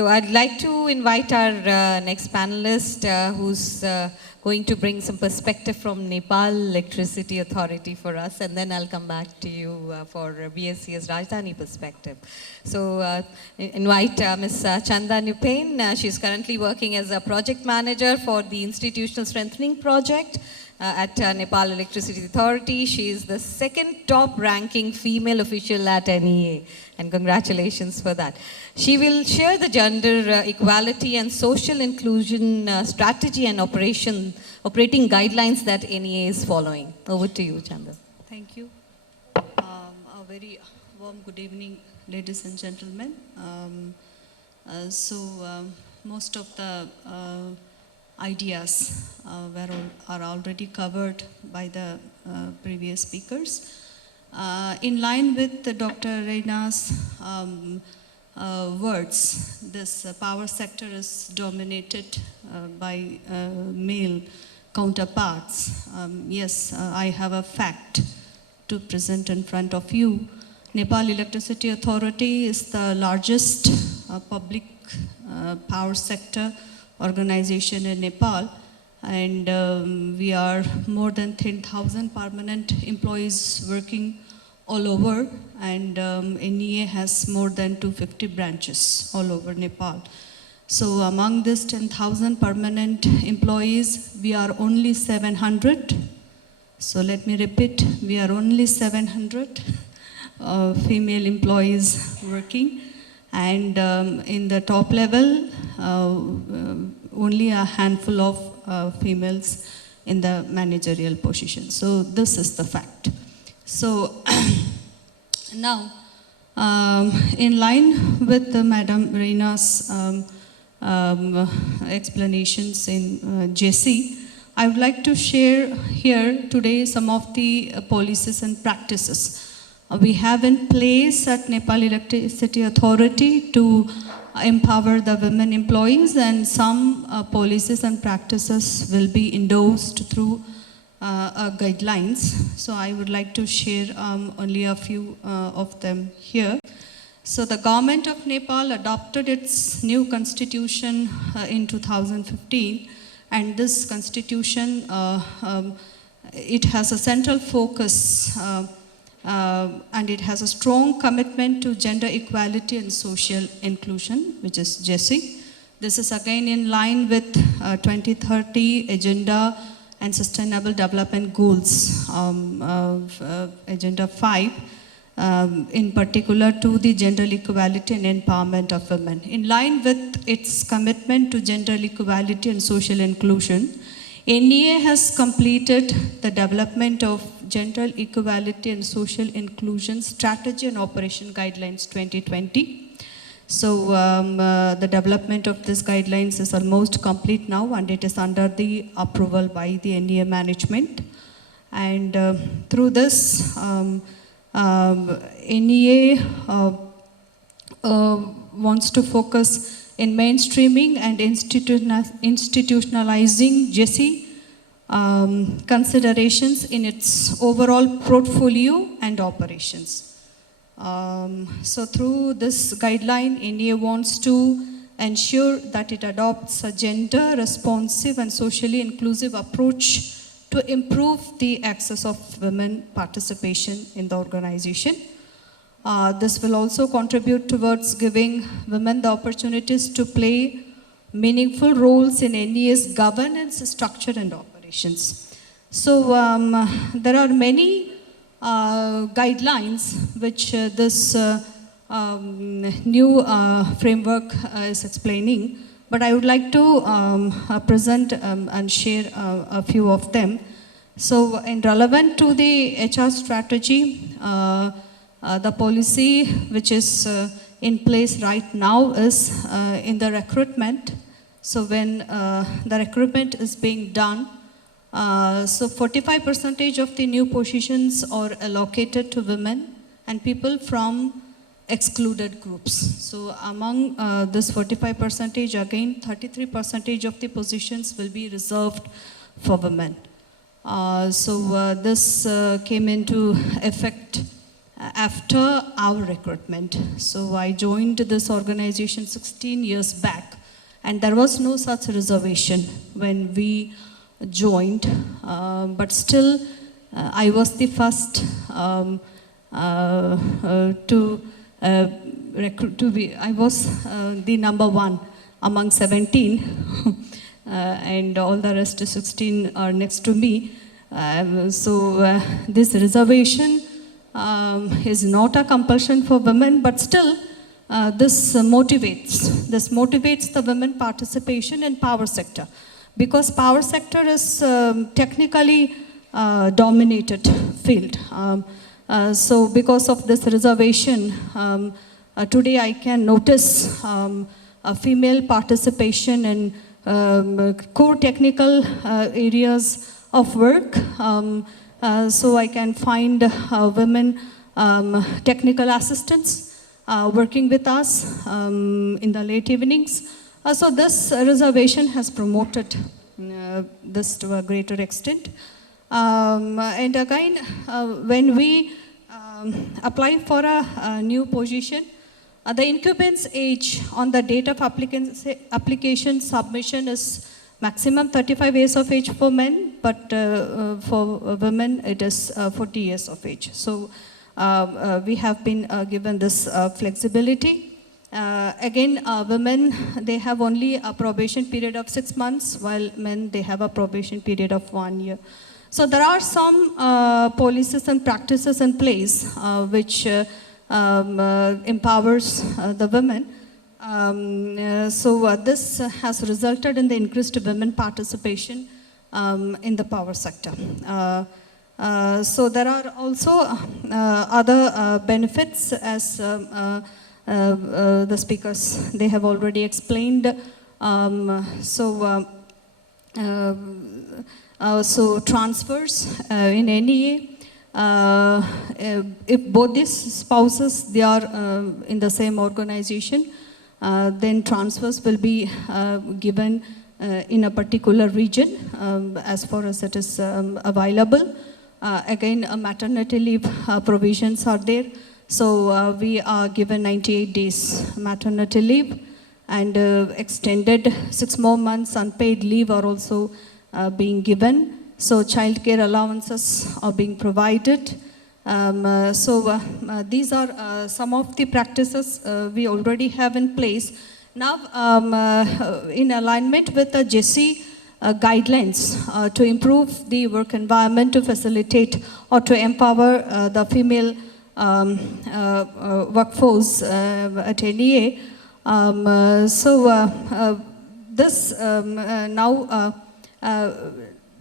So I'd like to invite our next panelist who's going to bring some perspective from Nepal Electricity Authority for us, and then I'll come back to you for BSC's Rajdhani perspective. So invite Ms. Chanda Nupain. She's currently working as a project manager for the Institutional Strengthening Project at Nepal Electricity Authority. She is the second top ranking female official at NEA, and congratulations for that. She will share the gender equality and social inclusion strategy and operating guidelines that NEA is following. Over to you, Chanda. Thank you. A very warm good evening, ladies and gentlemen. Most of the ideas are already covered by the previous speakers. In line with Dr. Reina's words, this power sector is dominated by male counterparts. Yes, I have a fact to present in front of you. Nepal Electricity Authority is the largest public power sector organization in Nepal, and we are more than 10,000 permanent employees working all over, and NEA has more than 250 branches all over Nepal. So among these 10,000 permanent employees, we are only 700. So let me repeat, we are only 700 female employees working. And in the top level, only a handful of females in the managerial position. So this is the fact. So now, in line with Madam Reina's explanations in JESI, I would like to share here today some of the policies and practices we have in place at Nepal Electricity Authority to empower the women employees, and some policies and practices will be endorsed through guidelines. So I would like to share only a few of them here. So the government of Nepal adopted its new constitution in 2015, and this constitution, it has a central focus and it has a strong commitment to gender equality and social inclusion, which is JESI. This is again in line with 2030 Agenda and Sustainable Development Goals, Agenda 5, in particular to the gender equality and empowerment of women. In line with its commitment to gender equality and social inclusion, NEA has completed the development of Gender Equality and Social Inclusion Strategy and Operation Guidelines 2020. So the development of these guidelines is almost complete now, and it is under the approval by the NEA management. And through this, NEA wants to focus in mainstreaming and institutionalizing JESI considerations in its overall portfolio and operations. So through this guideline, NEA wants to ensure that it adopts a gender responsive and socially inclusive approach to improve the access of women participation in the organization. This will also contribute towards giving women the opportunities to play meaningful roles in NEA's governance structure and operations. So there are many guidelines which this new framework is explaining, but I would like to present and share a few of them. So in relevant to the HR strategy, the policy which is in place right now is in the recruitment. So when the recruitment is being done, so 45% of the new positions are allocated to women and people from excluded groups. So among this 45%, again 33% of the positions will be reserved for women. This came into effect after our recruitment. So I joined this organization 16 years back, and there was no such reservation when we joined, but still I was the first to recruit to be. I was the number one among 17, and all the rest 16 are next to me. So this reservation is not a compulsion for women, but still this motivates the women participation in power sector, because power sector is technically dominated field. So because of this reservation, today I can notice a female participation in core technical areas of work. So I can find women technical assistants working with us in the late evenings. So this reservation has promoted this to a greater extent. And again, when we apply for a new position, the incubants age on the date of application submission is maximum 35 years of age for men, but for women it is 40 years of age. So we have been given this flexibility. Again, women, they have only a probation period of 6 months, while men, they have a probation period of 1 year. So there are some policies and practices in place which empowers the women. So this has resulted in the increased women participation in the power sector. So there are also other benefits, as the speakers, they have already explained. So transfers in NEA, if both these spouses, they are in the same organization, then transfers will be given in a particular region as far as it is available. Again, maternity leave provisions are there. So we are given 98 days maternity leave, and extended 6 more months unpaid leave are also being given. So childcare allowances are being provided. These are some of the practices we already have in place. Now, in alignment with the JESI guidelines to improve the work environment, to facilitate or to empower the female workforce at NEA.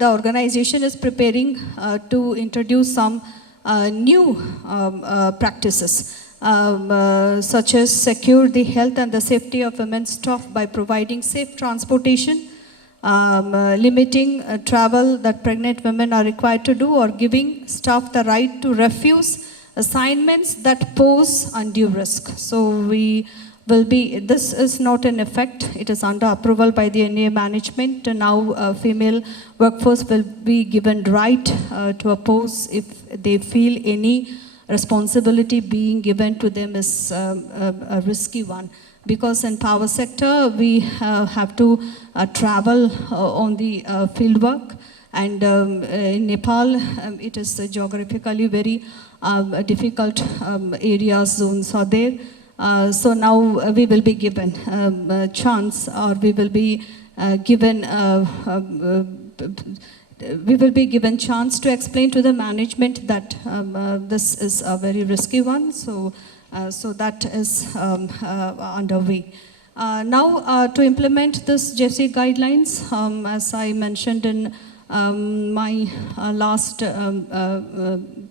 The organization is preparing to introduce some new practices, such as secure the health and the safety of women's staff by providing safe transportation, limiting travel that pregnant women are required to do, or giving staff the right to refuse assignments that pose undue risk. So we will be, this is not in effect, it is under approval by the NEA management. Now female workforce will be given right to oppose if they feel any responsibility being given to them is a risky one. Because in power sector, we have to travel on the field work, and in Nepal, it is geographically very difficult areas, zones are there. So now we will be given a chance, or we will be given chance to explain to the management that this is a very risky one. So that is underway. Now to implement this JESI guidelines, as I mentioned in my last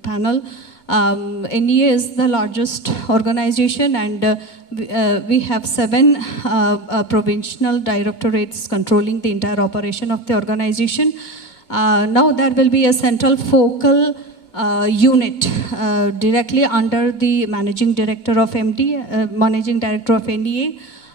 panel, NEA is the largest organization, and we have 7 provincial directorates controlling the entire operation of the organization. Now there will be a central focal unit directly under the managing director of NEA,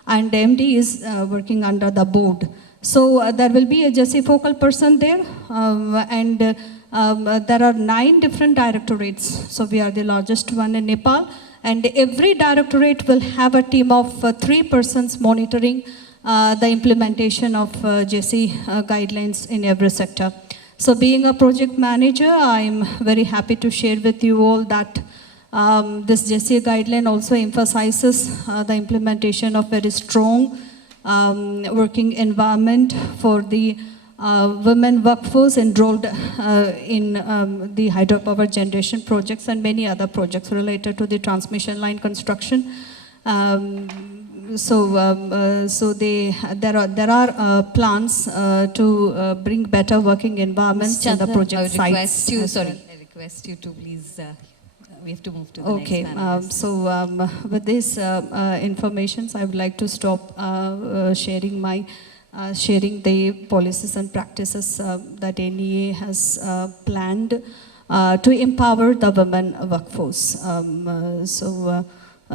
and MD is working under the board. So there will be a JESI focal person there, and there are 9 different directorates. So we are the largest one in Nepal. And every directorate will have a team of 3 persons monitoring the implementation of JC guidelines in every sector. So being a project manager, I'm very happy to share with you all that this JC guideline also emphasizes the implementation of very strong working environment for the women workforce enrolled in the hydropower generation projects and many other projects related to the transmission line construction. There are plans to bring better working environments in the project sites. I request you to please, we have to move to the next panelist. With this information, I would like to stop sharing the policies and practices that NEA has planned to empower the women workforce.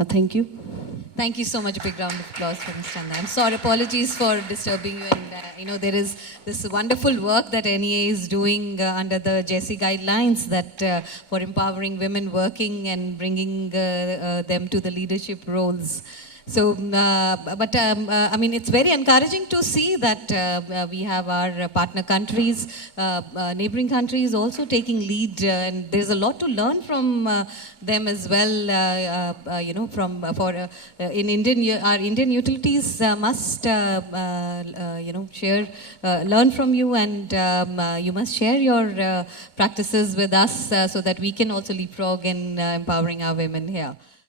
Thank you. Thank you so much. A big round of applause for Ms. Chanda. I'm sorry, apologies for disturbing you. And there is this wonderful work that NEA is doing under the JC guidelines that for empowering women working and bringing them to the leadership roles. So, it's very encouraging to see that we have our partner countries, neighboring countries also taking lead, and there's a lot to learn from them as well. In Indian, our Indian utilities must, learn from you, and you must share your practices with us so that we can also leapfrog in empowering our women here.